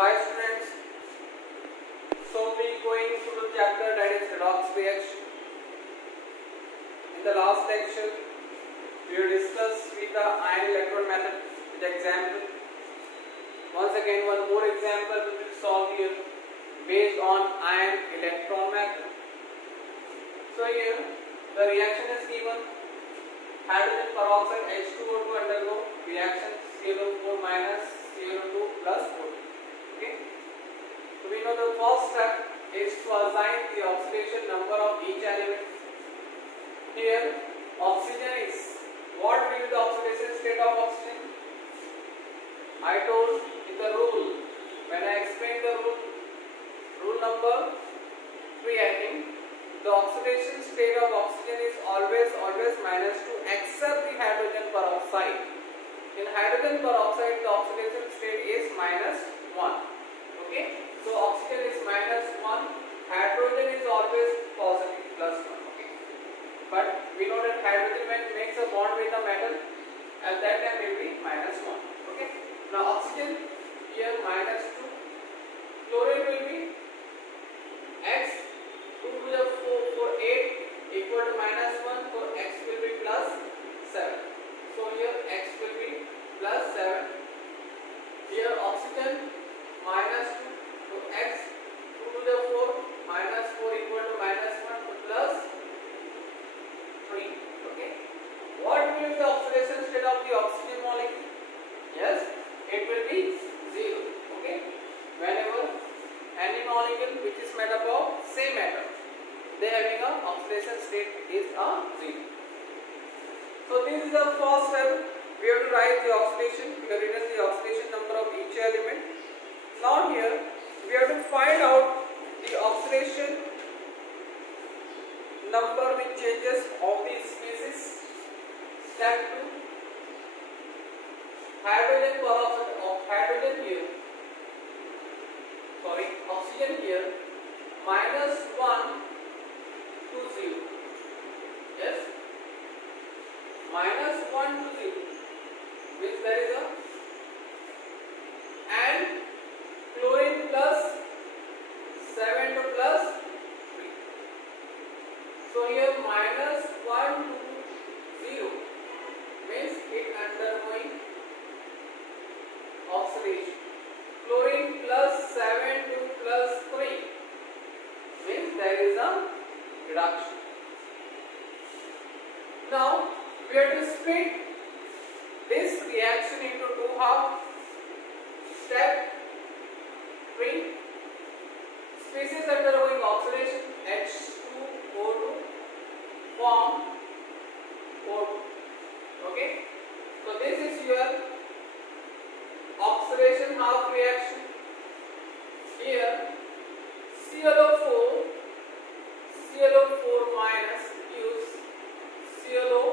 hi students. So we going to the chapter that is redox reaction. In the last lecture, we discussed with the ion electron method with example. Once again, one more example we will solve here based on ion electron method. So here the reaction is given. Hydrogen peroxide H2O2 undergo reaction ClO4 minus ClO2 plus O2. Okay. So we know the first step is to assign the oxidation number of each element. Here oxygen is, what will be the oxidation state of oxygen? I told in the rule, when I explained the rule number 3, I think, the oxidation state of oxygen is always -2 except the hydrogen peroxide. In hydrogen peroxide, the oxidation state is -1. Okay, so oxygen is -1, hydrogen is always positive +1. Okay, but we know that hydrogen when it makes a bond with a metal, at that time it will be -1. Okay, now oxygen here -2, chlorine will be X 2 to the 4 8 equal to -1, so X will be +7. So here X will be +7. Here oxygen -2, so X 2 to the 4 -4 equal to -1, so +3. Okay, what will be the oxidation state of the oxygen molecule? Yes, it will be 0. Okay, whenever any molecule which is made up of same atom, they having a oxidation state is a 0. So this is the first step. We have to write the oxidation. We have written the oxidation number of each element. Now here we have to find out the oxidation number which changes of the species. Step 2. Hydrogen peroxide of hydrogen here. Sorry, oxygen here -1 to 0. Yes, -1 to 0, which there is a, and chlorine +7 to +3. So here -1 to 0 means it undergoing oxidation. Chlorine +7 to +3 means there is a reduction. Now we have to split this reaction into two halves. Step 3, species undergoing oxidation H2O2 form O2. Okay, so this is your oxidation half reaction. Here ClO4 minus gives ClO2.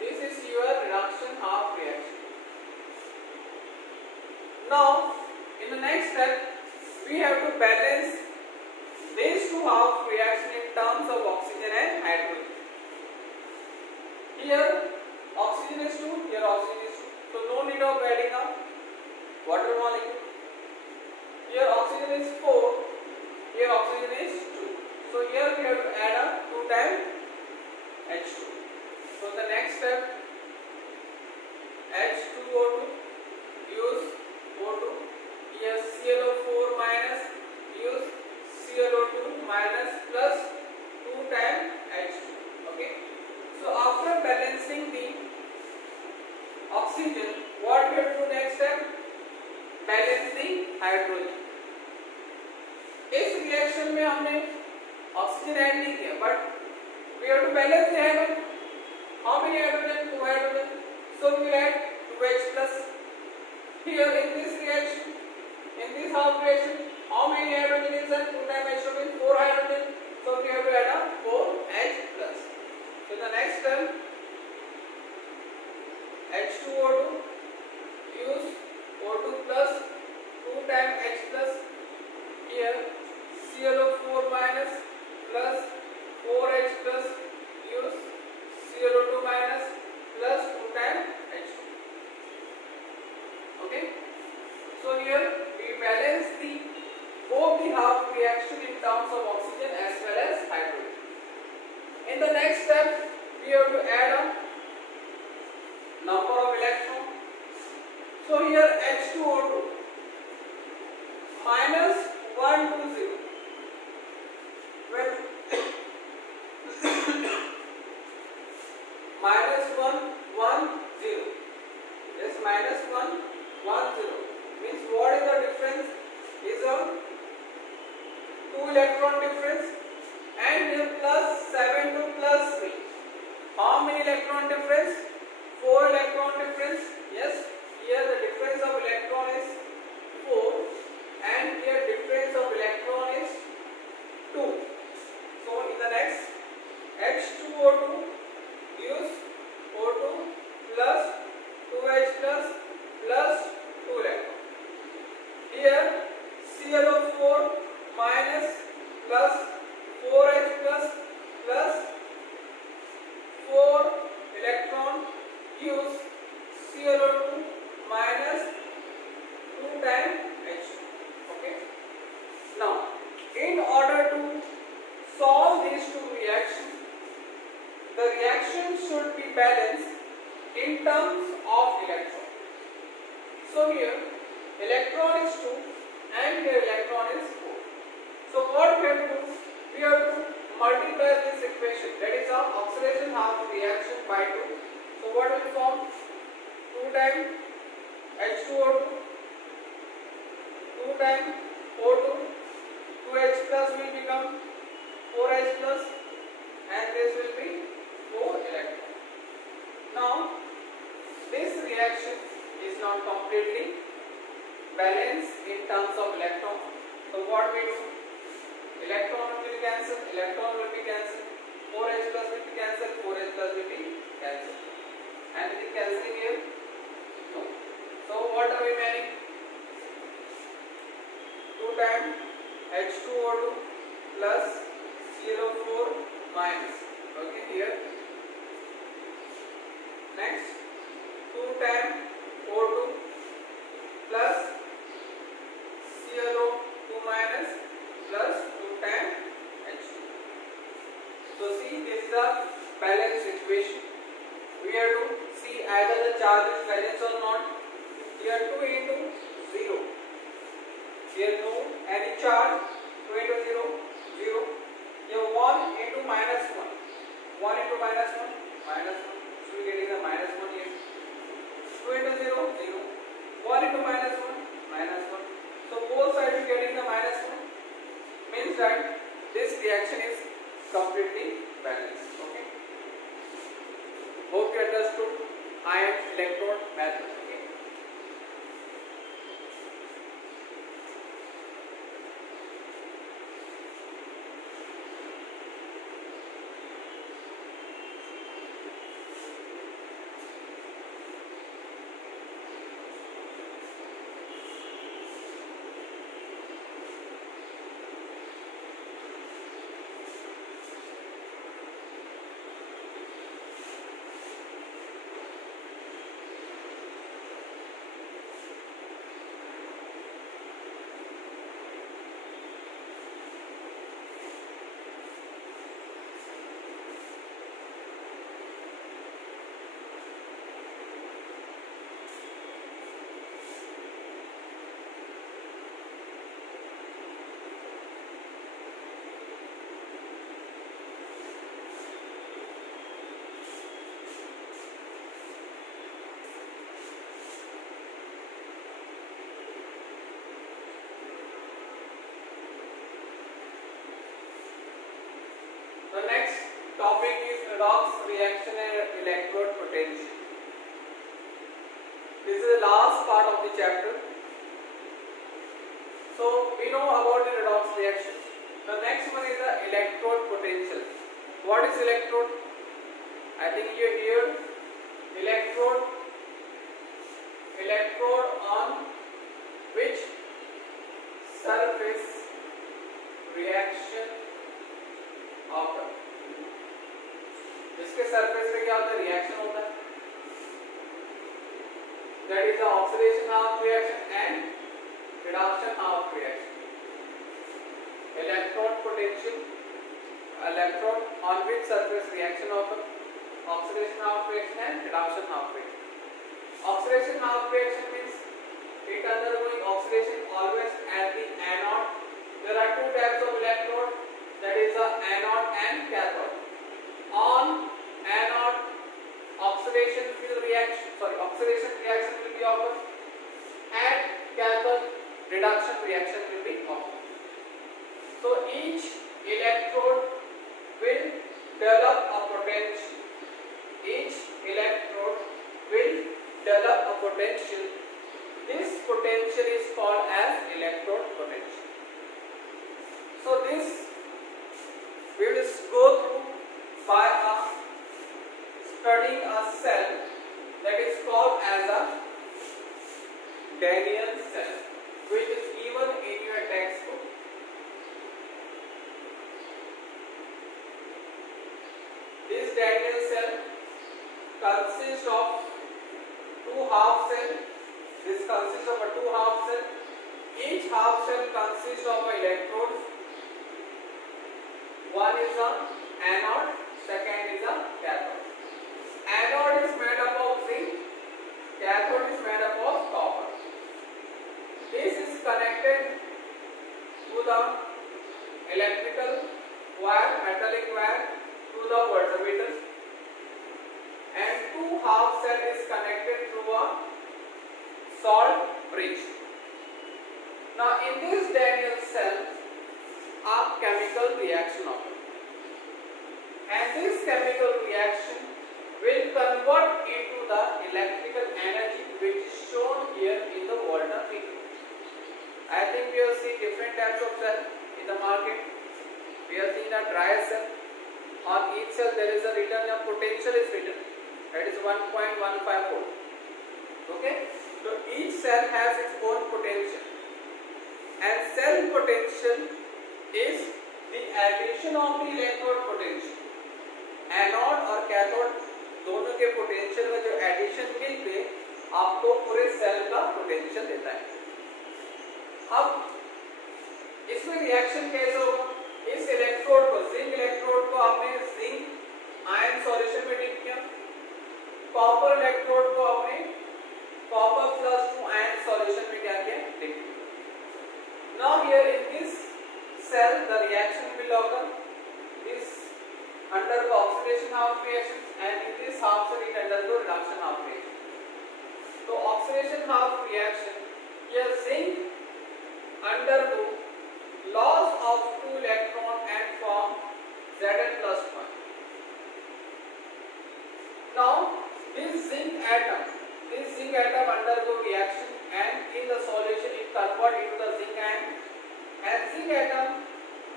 This is your reduction half reaction. Now in the next step we have to balance these two half reaction in terms of oxygen and hydrogen. Here oxygen is 2, here oxygen is 2, so no need of adding a water molecule. Here oxygen is 4, here oxygen is 2, so here we have to add a 2 times H2. So the next step, H2O2 use O2, here ClO4 minus use ClO2 minus plus 2 times H2. Okay, so after balancing the oxygen, what we have to do next step? Balance the hydrogen. इस reaction में हमने oxygen add नहीं किया, but we have to balance the hydrogen. How many hydrogen? 2 hydrogen. So we add 2H plus. Here in this reaction, in this half reaction, how many hydrogen is there? 2 times H2 means 4 hydrogen. So we have to add a 4H plus. So the next term, H2O2 use O2 plus 2 times H plus. Here ClO4 minus plus 4H plus use ClO2 minus plus 2 times H2. Okay, so here we number of electron. So here H2O2 minus 1 to 0. When minus 1 1 0. Yes, minus 1 1 0 means what is the difference? Is a 2 electron difference, and here plus 7 to plus 3. How many electron difference? 4 electron difference. Yes, here the difference of electron is 4 and here difference of electron is 2. So in the next H2O2 gives O2 plus 2H plus 2 electron. Here ClO4 minus plus 4H plus 4 electron gives ClO2 minus 2 times H2. Okay. Now, in order to solve these two reactions, the reaction should be balanced in terms of electron. So here electron is 2 and here electron is 4. So what we have to do? We have to multiply this equation, that is our oxidation half reaction by 2. So what will form? 2 times H2O2, 2 times O2, 2H plus will become 4H plus, and this will be 4 electron. Now this reaction is not completely balanced in terms of electron. So what we do? Electron will be cancelled, 4H plus will be cancelled, 4H plus will be cancelled. Anything cancelling here? No. So what are we remaining? 2 times H2O2 plus ClO4 minus. Okay, here. Next 2 times O2 plus ClO2 minus plus 2 times H2. So see, this is a balanced equation. We have to see either the charge is balanced or not. Here 2 into 0. Here no any charge. 2 into 0, 0. Here 1 into minus 1. 1 into minus 1, minus 1. So we are getting the minus 1 here. 2 into 0, 0. 1 into minus 1, minus 1. So both sides we are getting the minus 1. Means that this reaction is completely balanced. Okay. Hope you understood ion electrode method. Okay. The next topic is redox reaction and electrode potential. This is the last part of the chapter. So we know about the redox reaction. The next one is the electrode potential. What is electrode? I think you hear electrode on which surface reaction occur. इसके surface पे क्या होता है? Reaction होता है. That is the oxidation half reaction and reduction half reaction. Electrode potential, electrode on which surface reaction occur, oxidation half reaction and reduction half reaction. oxidation half reaction means it undergoing oxidation always at the anode. There are two types of electrode, that is the anode and cathode. On anode, oxidation reaction will be occur. At cathode, reduction reaction will be occur. So each electrode will develop a potential. Each electrode will develop a potential. This potential is called as electrode potential. So this we will go through by studying a cell that is called as a Daniel cell, which is given in your textbook. This Daniel cell consists of two half cells. This consists of a two half cell. Each half cell consists of electrodes. One is the anode, second is the cathode. Anode is made up of zinc, cathode is made up of copper. This is connected to the electrical wire, metallic wire, to the voltmeter, and two half cell is connected through a salt bridge. Now in this Daniel cell, a chemical reaction occurs, and this chemical reaction will convert into the electrical energy, which is shown here in the voltmeter. I think we have seen different types of cell in the market. We have seen a dry cell. On each cell there is a written, a potential is written, that is 1.15 volt. Okay, so each cell has its own potential, and cell potential is the addition of the electrode potential. Anode और cathode दोनों के potential में जो addition मिलके आपको पूरे cell का potential देता है। अब इसमें रिएक्शन कैसे होगा? इस इलेक्ट्रोड को, जिंक इलेक्ट्रोड को आपने जिंक आयन सॉल्यूशन में डिप किया, कॉपर इलेक्ट्रोड को आपने कॉपर +2 आयन सॉल्यूशन में क्या किया? डिप किया। Now here in this cell the reaction will occur is undergo oxidation half reaction, and in this half cell it undergo reduction half reaction. So oxidation half reaction, here zinc undergo loss of 2 electron and form Zn+1. Now this zinc atom undergo reaction, and in the solution it convert into the zinc ion, and zinc atom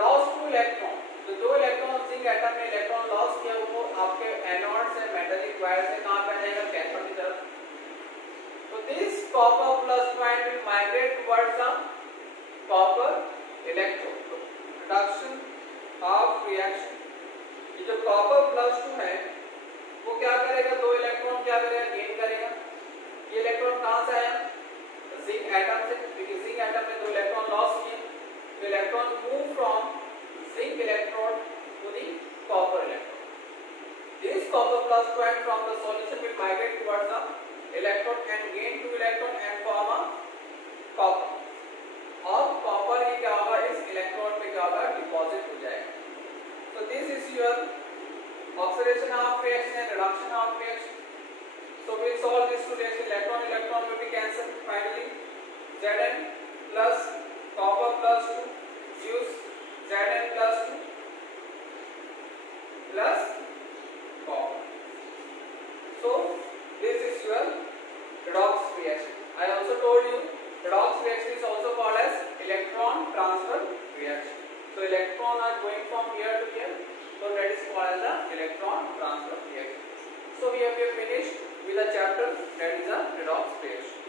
lost 2 electron. तो 2 electron zinc atom ने electron loss किया, वो आपके anode से metallic wire से कहां पे जाएगा? कैथोड की तरफ। तो this copper +2 ion will migrate towards the copper electrode. Reduction half reaction, ये जो कॉपर +2 है वो क्या करेगा? 2 इलेक्ट्रॉन क्या करेगा? गेन करेगा। ये इलेक्ट्रॉन कहां से आया? जिंक एटम से, क्योंकि जिंक एटम ने 2 इलेक्ट्रॉन लॉस किए, तो electron move from zinc electrode to the copper electrode. This copper +2 ion from the solution will migrate towards the electrode and gain 2 electron and form a copper. और copper ही क्या होगा? इस electrode पे क्या होगा? Deposit हो जाएगा। So this is your oxidation half reaction and reduction half reaction. So we solve this two reaction. Electron will be cancelled. Finally, Zn plus copper +2 gives Zn+2 plus copper. So this is your redox reaction. I also told you redox reaction is also called as electron transfer reaction. So electron are going from here to here, so that is called as the electron transfer reaction. So here we have finished with the chapter that is a redox reaction.